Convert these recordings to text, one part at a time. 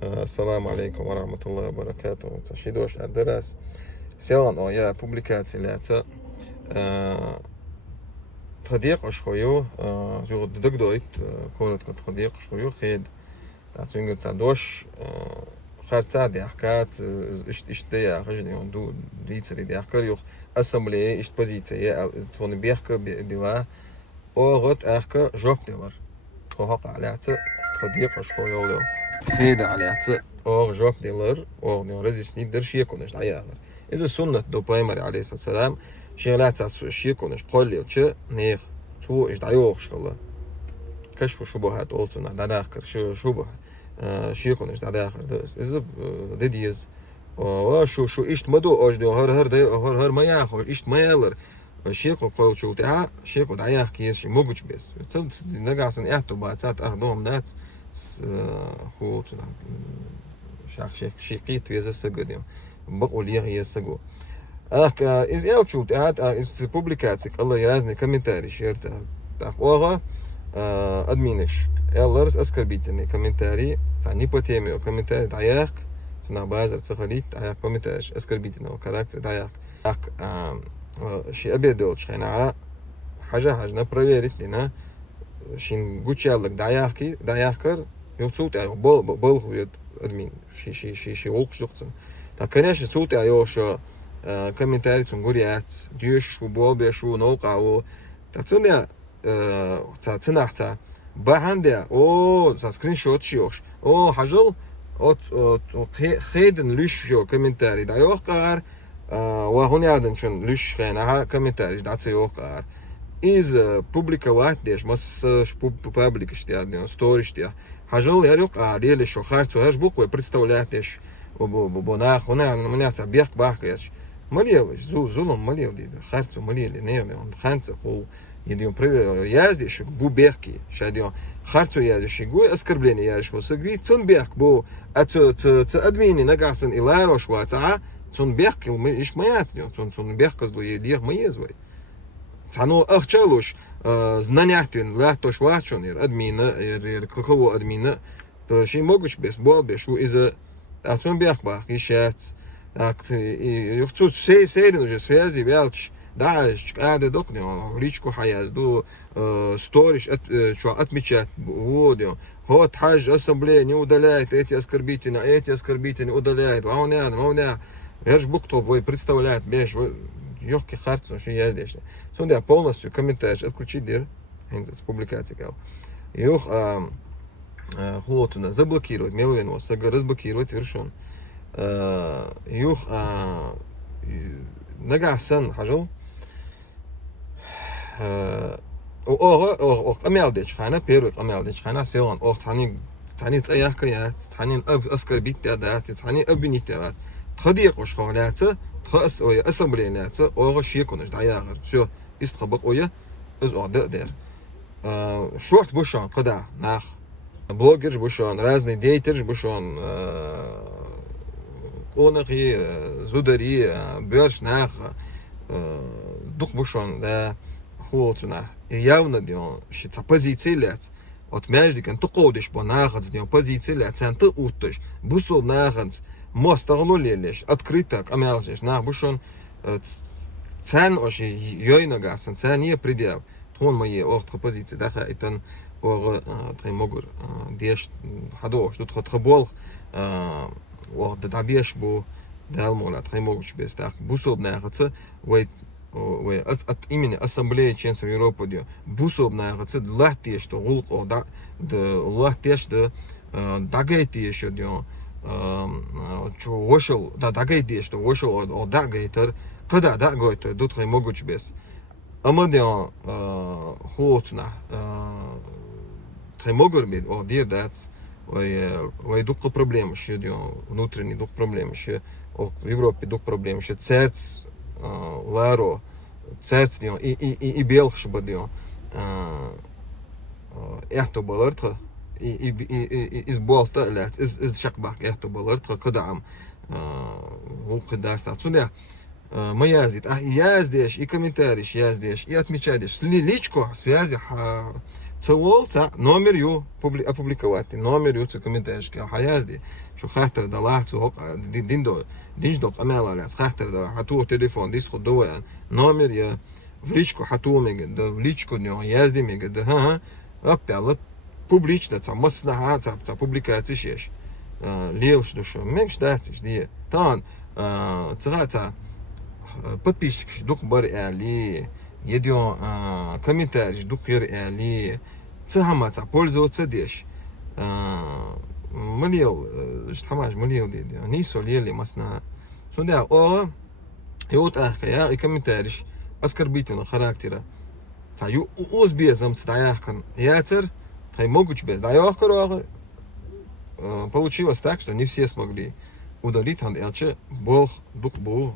Assalamu alaikum wa rahmatullahi wa barakatuh. Tashidosh adres. Selan o ya publikatsiyalar تضييق شويو جو دقدويت كورت تضييق شويو خيد تعطيني تصدوش خارج دي حكات اشتيا خجني وندو ليتري دي حكر يخ أسمبلي إشت بوزيتي تون بيحكي بلا أوغت أحكي جوب ديلر وحق عليها تضييق شويو لو خيد عليها أوغ جوب ديلر أوغ نيو رزيسني درش يكونش دعياغر إذا سنة دو بايمري عليه السلام شغلات شيكونش قوليلش نيخ تو إيش دعيوخ شغله كشف شبهات أولسون داخل شبه شيكونش داخل دس إذا ديديز شو إيش مدو أجدو هر ما ياخو إيش ما يالر شيكو قول شو تاع شيكو دعياخ كيس شي موجش بس تبت نجاسن إحتو بعثات أخدهم نات هو تنا شيخ شيقيت ويز السجديم بقول يغي السجو iz elčūt iz publikāciju, Allah ir разные комментарии, шерта. Так, ога, админиш, элларс оскорбительные комментарии, не по теме, комментарии даяк, на базар цахалит, даяк комментарий оскорбительного характера, даяк. Так, ши обедал чхайна, хажа проверить, на шин гучалок даякар, юцут, был хует админ, ши волк штукцен. Так, конечно, сут я что комментарий цунгуриат, дюш, убол, бешу, наука, тацуня, ценахта, бахандя, скриншот шьёш, хажал, хейден люшьё комментарий, да ёхкар, вахуняден чун люшьхена комментарий, да цеёхкар. Из публиковать деш, мас публика штиаден, стори штиа, хажал ярёкар, или шо харцу, хаш буквы представляет деш, бонах, меня бех бахкаешь. Молилась, зулом молил, харцу молили, не он ханца хол, едем привел, яздишь, бубехки, шадио, харцу яздишь, гуй оскорбление яздишь, согви, цунбех, бо, админи нагасан иларо шваца, цунбех, иш маят, цунбех козлу едих маезвай. Цано ахчалуш, знанятин, лахто швачон, админа, каково админа, то ши могуч без болбешу из цунбех бах, ишец. Так, يخصوص سيدنا уже связи вялч дальше قاعد دقني речку حيازدو сториш что отмечать вот вот حاج ассамблея не удаляет эти оскорбительные удаляет вауня я ж буктов вы представляет беш ёхки харцу что я здесь сонда полностью комментарий отключить дер с публикации гал ёх хлотуна заблокировать мелвен вас разблокировать вершон يوخ نجح سن حجل أو أميال ديش خانة بيروك أميال ديش خانة سيلان أو تاني تأيّح كيات تاني أب أسكر بيت تأدات تاني أبني تأدات خديق وش خالات خاص ويا أسمبلينات أو شيء كونش دعياغر شو استخبق ويا إز أعداء دير شورت بوشان قدع ناخ بلوجرز بوشان رازني ديترز بوشان онахи зудари бёрш нах дух бушон да хулцуна явно дион шица позиции лец от междикан туқодиш по нахац дион позиции лец анты уттыш бусол нахац мостаглу лелеш открыто амялжеш нах бушон цен оши йойнагасан цен не предел тон мои охт позиции даха итан ор тремогур деш хадош тут хатхбол وقت دعبيش بو دالمولات خيموش بيستاخ بوسوب ناخذ وي إيمن أسمبلية چنس Европа ديو بوسوب ناخذ لاتيش تو غلق أو دا لاتيش دا دعيتيش ديو شو وشل دا دعيتيش تو وشل أو دعيتر كذا دعيتر دوت خيموش بس أما ديو خوتنا خيموجر بيد أو دير داتس Вой дук проблем ще внутренний дук проблем ще в Европе дук проблем ще церц ларо церц и белх чтобы дио эхто балартха и из болта лец из шакбак эхто балартха кадам волк даст отсюда мы яздит яздишь и комментарий яздишь и отмечаешь личко связи це вол, це номер ю опублікувати, номер ю це коментарі, хаязді, що хахтер дала цього, дінждок амела, хахтер дала, хату телефон, диску дуен, номер я в личку хату мега, да в личку нього язді мега, да га, опять, публічно, це маснага, це публікація ще ж. Ліл, що мег ждати, жди, тан, це подписчик, дух бар али, едем комментарий, дух ер али, це гама, це пользоваться деш. Малил, штамаш малил деди, нисо лили масна. Сюда, и вот я и комментарий оскорбительного характера. Це узбезом цтаяхкан, яцер, хай могуч без даяхкарага. Получилось так, что не все смогли удалить, иначе Бог дух был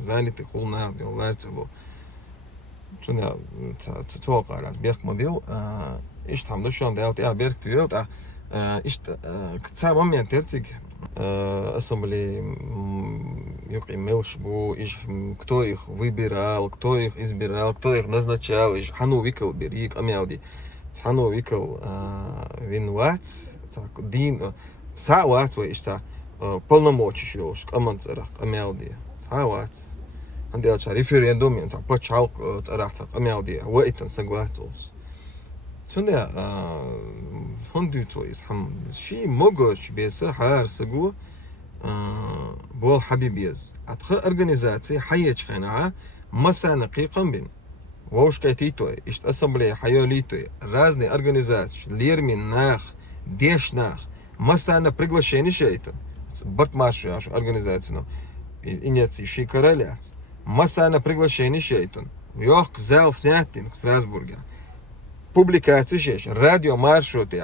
занятый хулна, ларцело. Цуня цока раз бег мобил, иш там дошел делать, я бег тюрел, иш к цам момент терцик ассамблеи юки мелш был, иш кто их выбирал, кто их избирал, кто их назначал, иш хану викл берик амелди, хану викл винвац. Дин, сауат, иш са полномочия, команд царах, амелди, сауат. Андел ча референдум, ин са почал царах, амелди, вайтан сагватос. Цуне, хондуцо ис хам, ши могоч беса хар сагу, бол хабибиз. Атха организации хайяч хана, масана қиқам бин. Вошка титой, ишт ассамблея хайолитой, разные организации, лирмин нах, дешнах, масана приглашение шейтон, бартмашу нашу организацию, инициативы короляц, масана приглашение шейтон, йох зал снятин в Страсбурге, публикации шеш, радио маршруты,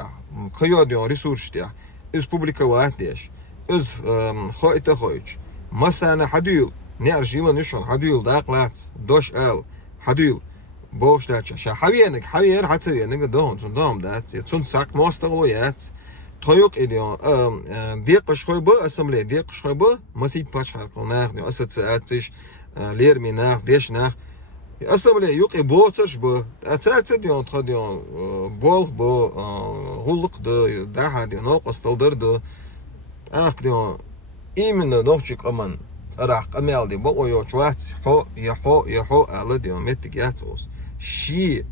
кайодио ресурсы, из публиковать деш, из хоита хоич, масана хадюл, не аржила нишон, хадюл дaqlaц, дош эл, хадюл. Бог дача, ша хавиенек, хавиер хацевиенек, дом дат, цун сак мостаглоят, тойок идион, декаш хойба, ассамблея, декаш хойба, масит пачхар колнах, ассоциацииш, лерминах, дешнах, ассамблея, юк и боцаш ба, ацарца дион, тходион, бол ба, хулк да, даха дион, окосталдар да, ах дион, именно новчик аман, царах, амелди, ба ойо чвац, яхо, ала дион, метик яцос. Ши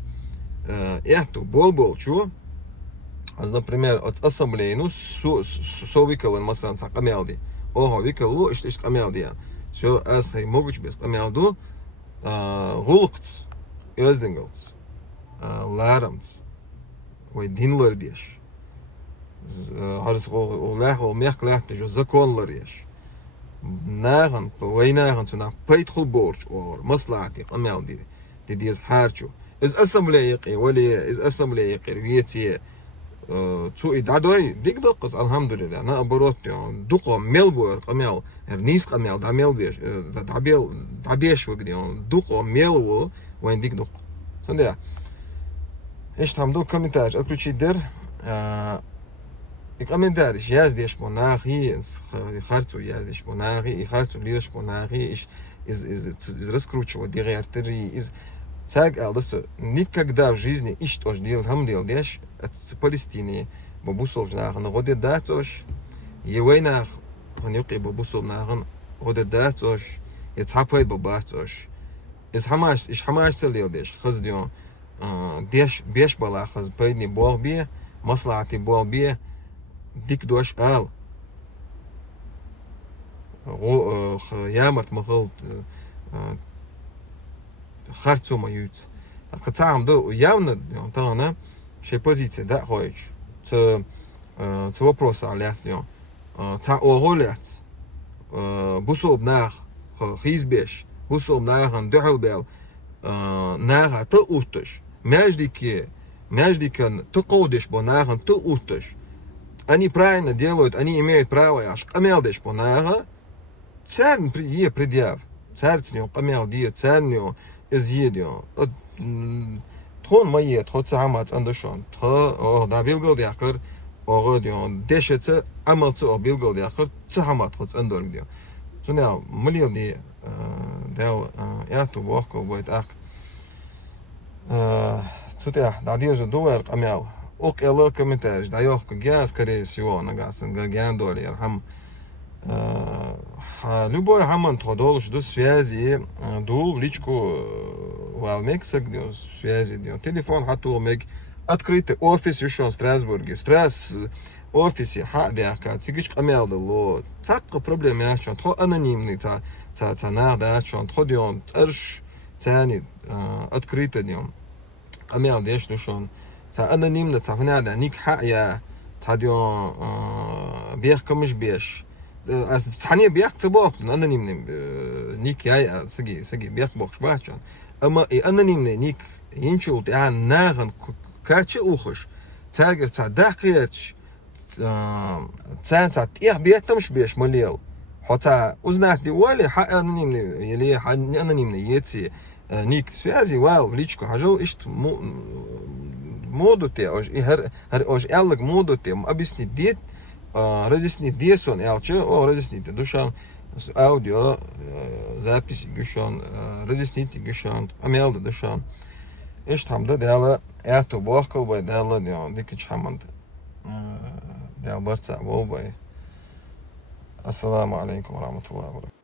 эту бол чу, например, от ассамблеи, ну, совикален масан цак амелди, ого, викалу, иштиш амелди, все, асай могуч без амелду, гулкц, özdingelц, ларамц, ой, динлар деш, харс олех, мех лехте, jo законлар деш, наган, вой наган, цуна, пейтхул борч, ор, маслати, амелди, ديز حارشو إز أسمبلي يقي ولي إز أسمبلي يقي ويتي تسوي دعوي ديك دقص الحمد لله أنا أبروت يعني دقة ميلبور قميل نيس قميل دعميل بيش دعبيش وقدي يعني دقة ميلو وين ديك دق صنديع إيش تعمدو كومنتاج أتكلشي در كومنتاج ياز ديش مناخي خارتو ياز ديش مناخي خارتو ليش مناخي إيش из раскручивать директори, из царь алдаса никогда в жизни ищ тоже делал хамдел деш от Палестины бабусов нахан годе датош евейнах ханюки бабусов нахан годе датош يتحفظ بباتوش из хамаш целил деш хаздион деш беш бала хаз пейни болби маслати болби дик дош ал يامرت مغلط خارцу маюць. Хацам до явно тана ще позиція да хоч. Це вопрос алясьон. Це оголяц. Бусоб нах хизбеш. Бусоб нах дохлбел. Нах та утш. Междикен то кодиш бо нах то утш. Они правильно делают, они имеют право аж амелдеш по нах. Царн є пред'яв. Царцньо, камел діє, царньо, ез'єдьо. Тхон має, тхо цамац андошон. Тхо да білгол дякар, ого дьон. Деше це амал це білгол дякар, це хамат хоц андор дьон. Це не маліл ді, дел, я ту вохкол бойт ак. Сутях, да держу дуэр камял. Ок эло комментарий, да ёх я скорее всего нагасан гандори архам. Любой хаман тодол жду связи дул в личку валмексак связи телефон хату мег открытый офис еще в Страсбурге. Офисе хадяка цигич камялдыло. Цакка проблема яшчон то анонимный та нада чон ходион царш цани открыто днем. Камял деш душон. Та анонимно та фнада ник хая та дьон бех камыш беш. Az hani bir yakta bu anonimnim nik ya sagi bir bakış bahçan ama anonimne nik inçult yani nagan kaçı uxuş tagir ta daqiq ta ya bir yatmış beş maliyal hatta uznat di wali ha anonimne yeli anonimne yeti ник связи вал в личку хажал ишт моду те her ож эллик моду те объяснить дет разъяснить десон ялчы разъяснить душан аудио запись гушан разъяснить гушан амелда душан ишт хамда дела это бахкал бай дела дион дикич хаманд дел барца бол бай. Ассаламу алейкум ва рахматуллахи ва баракатух.